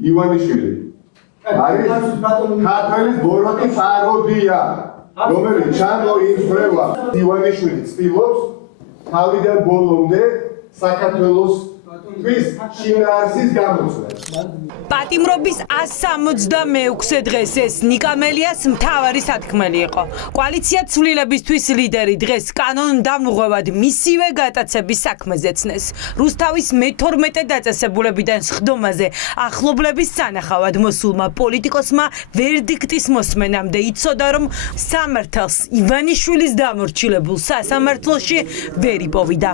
ივანიშვილი არის ქართველის ბოროტის პაროდია, რომელიც ჩანო იმსხვრევა. ივანიშვილი ცდილობს თავიდან ბოლომდე საქართველოს შინაარსის გამოცდა. პატიმრობის 166 დღეს ეს ნიკამელიას მთავარი სათქმელი იყო. კოალიცია ცვლილებისთვის ლიდერი დღეს კანონმდამღვევად მისივე გატაცების საქმეზე ცნეს. რუსთავის მე-12 დაწესებულებიდან სხდომაზე ახლობლების სანახავად მოსულმა პოლიტიკოსმა ვერდიქტის მოსმენამდე იცოდა, რომ სამართალს ივანიშვილის დამორჩილებულ სასამართლოში ვერ იპოვიდა.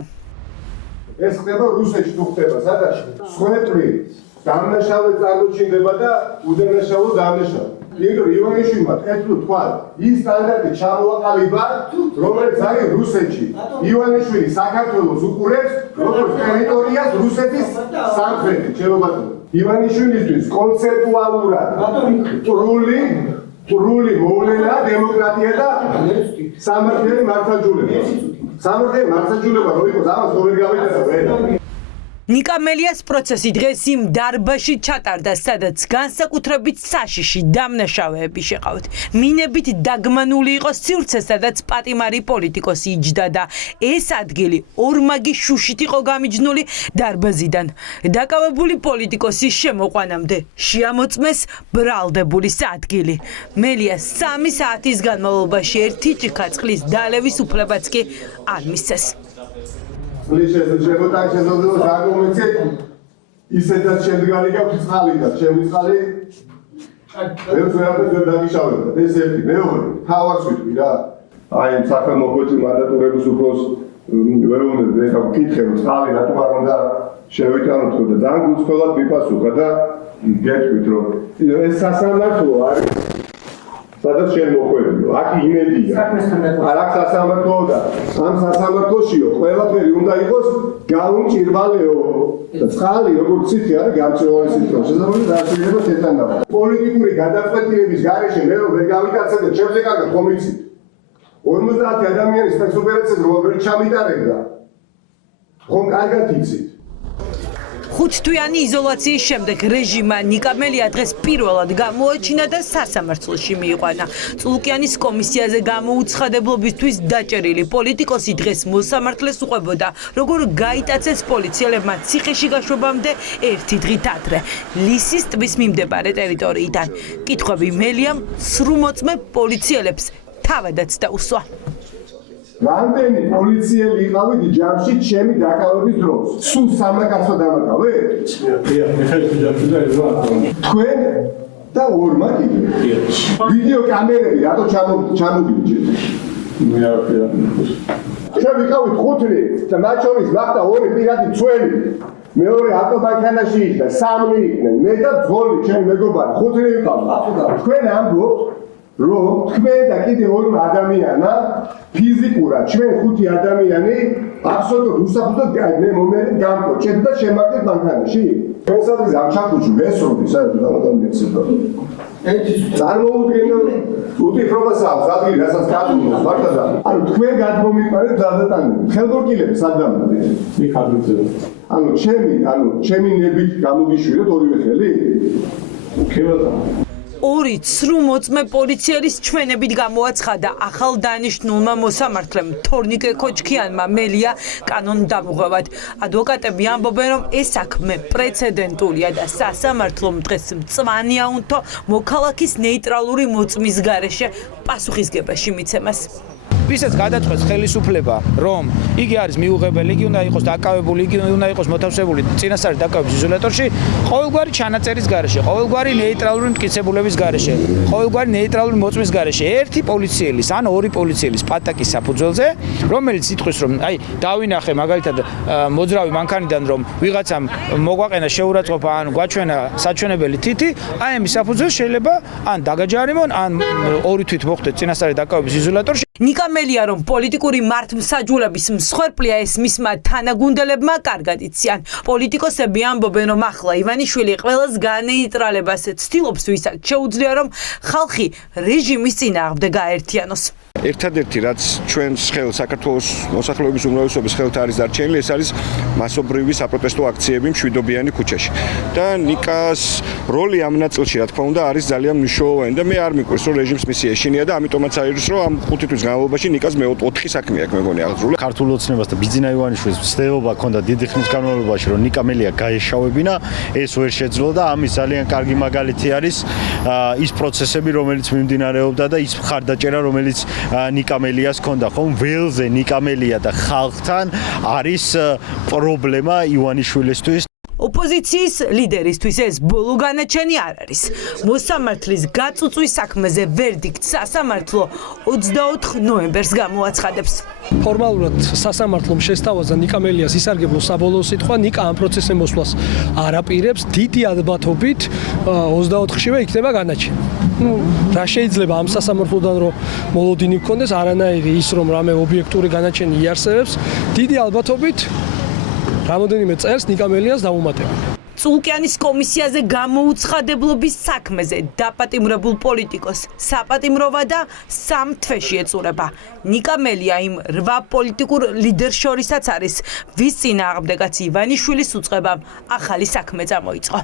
ეს ხდება რუსეთში თუ ხდება სადაში სხვეთრი დამნაშავე წარმოჩინდება და უდანაშაულო დამნაშავე. იმიტომ ივანიშვილმა ეთლო თქვა ის სტანდარტი ჩამოაყალიბა, რომელიც არის რუსეთში. ივანიშვილი საქართველოს უყურებს როგორც ტერიტორიას რუსეთის სამხრეთით. შემოგაწოდეთ. ივანიშვილისთვის კონცეპტუალურად ტრული მოვლენა დემოკრატია და სამართლიანი მართლმსაჯულება. სამართლიანი მართლმსაჯულება რო იყოს, ამას ვერ გავიწერა. ნიკამელიას პროცესი დღეს იმ დარბაზში ჩატარდა, სადაც განსაკუთრებით საშიში დამნაშავეები შეყავთ. მინებით დაგმანული იყო სივრცე, სადაც პატიმარი პოლიტიკოსი იჯდა და ეს ადგილი ორმაგი შუშით იყო გამიჯნული დარბაზიდან. დაკავებული პოლიტიკოსის შემოყვანამდე შეამოწმეს ბრალდებული ადგილი. მელიას 3 საათის განმავლობაში ერთი ჭიქა წყლის დალევის უფლებაც კი არ მისცეს. შეხვედრა შესაძლოა დაგომეცეთ ისედაც შემდგარი გაქვს წყალი და ჩემი წყალი მეც ვერ დაგიშავებდა ეს ერთი მეორე თავარს ვიტყვი რა აი სახელმწიფო მანდატურების უფროს ვერ უნდა ეხა ვკითხე წყალი რატო არ უნდა შევიტანოთ ხო და ძალიან გულწრფელად მიფასუხა და გეტყვით რომ ეს სასამართლო არის სადაც შენ მოხვედრიო, აქ იმედია. არ აქ სასამართლოა და ამ სასამართლოშიო ყველაფერი უნდა იყოს გაუმჭირვალეო. და წყალი როგორც ციხე არის გამჭირვალე ციხე. შესაძლოა დაშლილება შეტანდა. პოლიტიკური გადაწყვეტილების გარეშე მე ვერ გავიტაცებ და ჩემზე კარგად ხომ იცით. 50 ადამიანის სპეცოპერაციაზე რომ ვერ ჩამიტარებდა. ხომ კარგად იცით. 5 თვიანი იზოლაციის შემდეგ რეჟიმმა ნიკამელია დღეს პირველად გამოაჩინა და სასამართლოში მიიყვანა. წულუკიანის კომისიაზე გამოუცხადებლობისთვის დაჭერილი პოლიტიკოსი დღეს მოსამართლეს უყვებოდა, როგორ გაიტაცეს პოლიციელებმა ციხეში გაშვებამდე ერთი დღით ადრე, ლისის ტბის მიმდებარე ტერიტორიიდან. კითხვები მელიამ სრუმოწმე პოლიციელებს თავადაც დაუსვა. რამდენი პოლიციელი იყავით ჯამში ჩემი დაკავების დროს? სულ სამაკაცო დამაკავეთ? თქვენ და ორმა კიდე. ვიდეო კამერები რატო ჩამოგიჭეთ? ჩვენ ვიყავით 5-ი და მათ შორის მახდა 2 პირადი ცველი. მეორე ავტომანქანაში იდგა, 3 იყვნენ, მე და ბძოლი ჩემი მეგობარი 5-ი ვიყავთ. თქვენ ამბობთ რომ თქვენ და კიდე 2 ადამიანა ფიზიკურად ჩვენ 5 ადამიანი აბსოლუტურად უსაფრთხოდ მე მომერი გამკოჩეთ და შემაგდეთ მანქანაში. ჩვენსაც ამ ჩაკუჩი ვესროდი საერთოდ ადამიანს და წარმოუდგენელ უთითრობას აქვს ადგილი რასაც გადმოს მართლა და ანუ თქვენ გადმომიყარეთ ძალდატანები ხელბორკილებს სადამდი იქ ადრეზე ანუ ჩემი ნებით გამოგიშვირეთ ორივე ხელი ქებათა ორი სრუმოწმე პოლიცielis ჩვენებით გამოაცხადა ახალდანიშნულმა მოსამართლემ თორნიკე ქოჩქიანმა მელია კანონმდამღვევად. ადვოკატები ამბობენ, რომ ეს საქმე პრეცედენტულია და სასამართლომ დღეს მწვანე აუნთო მოქალაქის ნეიტრალური მოწმის გარეშე პასუხისგებაში მიცემას. ვისაც გადაწყვეტს ხელისუფლება, რომ იგი არის მიუღებელი, იგი უნდა იყოს დაკავებული, იგი უნდა იყოს მოთავსებული წინასწარი დაკავების იზოლატორში, ყოველგვარი ჩანაწერის გარეშე, ყოველგვარი ნეიტრალური მტკიცებულების გარეშე, ყოველგვარი ნეიტრალური მოწმის გარეშე, ერთი პოლიციელის ან ორი პოლიციელის პატაკის საფუძველზე, რომელიც იტყვის, რომ აი დავინახე მაგალითად მოძრავი მანქანიდან, რომ ვიღაცამ მოგვაყენა შეურაცხყოფა ან გვაჩვენა საჩვენებელი თითი, აი ამის საფუძველზე შეიძლება ან დაგაჯარიმონ, ან ორი თვით მოხდეთ წინასწარი დაკავების იზოლატორში. ნიკამელია რომ პოლიტიკური მართლმსაჯულების მსხვერპლია ეს მისმა თანაგუნდელებმა კარგად იციან. პოლიტიკოსები ამბობენ რომ ახლა ივანიშვილი ყველას განეიტრალებას ცდილობს, ვისაც შეუძლია რომ ხალხი რეჟიმის წინააღმდეგ გაერთიანოს. ერთადერთი რაც ჩვენს ხელ საქართველოს მოსახლეობის უმრავლესობის ხელთ არის დარჩენილი, ეს არის მასობრივი საპროტესტო აქციები მშვიდობიანი ქუჩაში. და ნიკას როლი ამ ნაწილში, რა თქმა უნდა, არის ძალიან მნიშვნელოვანი და მე არ მიყვარს, რომ რეჟიმს მისი ეშინია და ამიტომაც არის, რომ ამ 5 თვის განმავლობაში ნიკას მე 4 საქმე აქვს მეგონი აღძრული. ქართულ ოცნებას და ბიძინა ივანიშვილის ცდილობა ჰქონდა დიდი ხნის განმავლობაში, რომ ნიკა მელია გაეშავებინა, ეს ვერ შეძლო და ამის ძალიან კარგი მაგალითი არის ის პროცესები, რომელიც მიმდინარეობდა და ის მხარდაჭერა, რომელიც ნიკა მელიას ჰქონდა, ხომ? ველზე ნიკა მელია და ხალხთან არის პრობლემა ივანიშვილისთვის. ოპოზიციის ლიდერისთვის ეს ბოლო განაჩენი არ არის. მოსამართლის გაწუწვის საქმეზე ვერდიქტს სასამართლო 24 ნოემბერს გამოაცხადებს. ფორმალურად სასამართლომ შესთავაზა ნიკა მელიას ისარგებლო საბოლოო სიტყვა, ნიკა ამ პროცესზე მოსვლას არ აპირებს, დიდი ალბათობით 24-შივე იქნება განაჩენი. რა შეიძლება ამ სასამართლოდან რომ მოლოდინი გქონდეს, არანაირი ის რომ რამე ობიექტური განაჩენი იარსებებს, დიდი ალბათობით რამოდენიმე წელს ნიკა მელიას დაუმატებენ. წულკიანის კომისიაზე გამოუცხადებლობის საქმეზე დაპატიმრებულ პოლიტიკოს საპატიმროვა და 3 თვეში ეწურება. ნიკა მელია იმ 8 პოლიტიკურ ლიდერს შორისაც არის, ვის წინააღმდეგაც ივანიშვილის უწყებამ ახალი საქმე წამოიწყო.